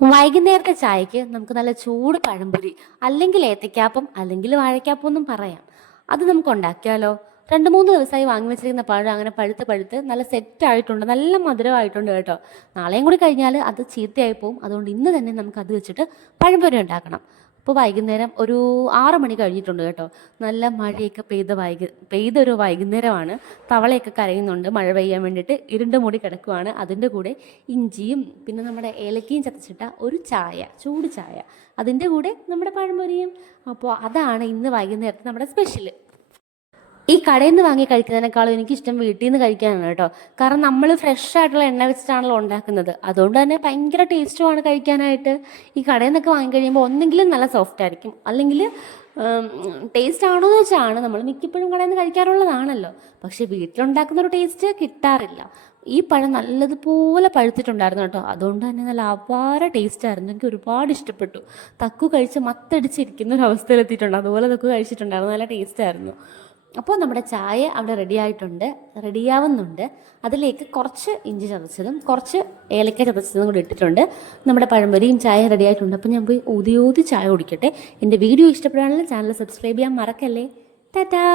വൈകുന്നേരത്തെ ചായക്ക് നമുക്ക് നല്ല ചൂട് പഴംപൊരി അല്ലെങ്കിൽ ഏത്തയ്ക്കാപ്പം അല്ലെങ്കിൽ വാഴയ്ക്കാപ്പം എന്നും പറയാം. അത് നമുക്ക് ഉണ്ടാക്കിയാലോ? 2-3 ദിവസമായി വാങ്ങി വെച്ചിരിക്കുന്ന പഴം അങ്ങനെ പഴുത്ത് പഴുത്ത് നല്ല സെറ്റായിട്ടുണ്ട്, നല്ല മധുരമായിട്ടുണ്ട് കേട്ടോ. നാളെയും കൂടി കഴിഞ്ഞാൽ അത് ചീത്തയായി പോവും. അതുകൊണ്ട് ഇന്ന് തന്നെ നമുക്ക് അത് വെച്ചിട്ട് പഴംപൊരി ഉണ്ടാക്കണം. അപ്പോൾ വൈകുന്നേരം ഒരു 6 മണി കഴിഞ്ഞിട്ടുണ്ട് കേട്ടോ. നല്ല മഴയൊക്കെ പെയ്തൊരു വൈകുന്നേരമാണ്. തവളയൊക്കെ കരയുന്നുണ്ട് മഴ പെയ്യാൻ വേണ്ടിയിട്ട്. ഇരുണ്ട് മൂടി കിടക്കുവാണ്. അതിൻ്റെ കൂടെ ഇഞ്ചിയും പിന്നെ നമ്മുടെ ഏലക്കയും ചതച്ചിട്ട ഒരു ചായ, ചൂട് ചായ, അതിൻ്റെ കൂടെ നമ്മുടെ പഴംപൊരിയും. അപ്പോൾ അതാണ് ഇന്ന് വൈകുന്നേരത്തെ നമ്മുടെ സ്പെഷ്യൽ. ഈ കടയിൽ നിന്ന് വാങ്ങി കഴിക്കുന്നതിനേക്കാളും എനിക്കിഷ്ടം വീട്ടിൽ നിന്ന് കഴിക്കാനാണ് കേട്ടോ. കാരണം നമ്മൾ ഫ്രഷ് ആയിട്ടുള്ള എണ്ണ വെച്ചിട്ടാണല്ലോ ഉണ്ടാക്കുന്നത്. അതുകൊണ്ട് തന്നെ ഭയങ്കര ടേസ്റ്റുമാണ് കഴിക്കാനായിട്ട്. ഈ കടയിൽ നിന്നൊക്കെ വാങ്ങി കഴിയുമ്പോൾ ഒന്നെങ്കിലും നല്ല സോഫ്റ്റ് ആയിരിക്കും, അല്ലെങ്കിൽ ടേസ്റ്റ് ആണോ എന്ന് വെച്ചാണ് നമ്മൾ മിക്കപ്പോഴും കടയിൽ നിന്ന് കഴിക്കാറുള്ളതാണല്ലോ. പക്ഷേ വീട്ടിലുണ്ടാക്കുന്ന ഒരു ടേസ്റ്റ് കിട്ടാറില്ല. ഈ പഴം നല്ലതുപോലെ പഴുത്തിട്ടുണ്ടായിരുന്നു കേട്ടോ. അതുകൊണ്ട് തന്നെ നല്ല അപാര ടേസ്റ്റ് ആയിരുന്നു. എനിക്ക് ഒരുപാട് ഇഷ്ടപ്പെട്ടു. തക്കു കഴിച്ച് മത്തടിച്ചിരിക്കുന്ന ഒരു അവസ്ഥയിലെത്തിയിട്ടുണ്ട്. അതുപോലെ തക്കു കഴിച്ചിട്ടുണ്ടായിരുന്നു. നല്ല ടേസ്റ്റ് ആയിരുന്നു. അപ്പോൾ നമ്മുടെ ചായ അവിടെ റെഡിയാവുന്നുണ്ട്. അതിലേക്ക് കുറച്ച് ഇഞ്ചി ചതച്ചതും കുറച്ച് ഏലക്ക ചതച്ചതും കൂടി ഇട്ടിട്ടുണ്ട്. നമ്മുടെ പഴംപൊരിയും ചായ റെഡി ആയിട്ടുണ്ട്. അപ്പോൾ ഞാൻ പോയി ഊതി ചായ കുടിക്കട്ടെ. എൻ്റെ വീഡിയോ ഇഷ്ടപ്പെടുകയാണെങ്കിൽ ചാനൽ സബ്സ്ക്രൈബ് ചെയ്യാൻ മറക്കല്ലേ. ടാറ്റാ.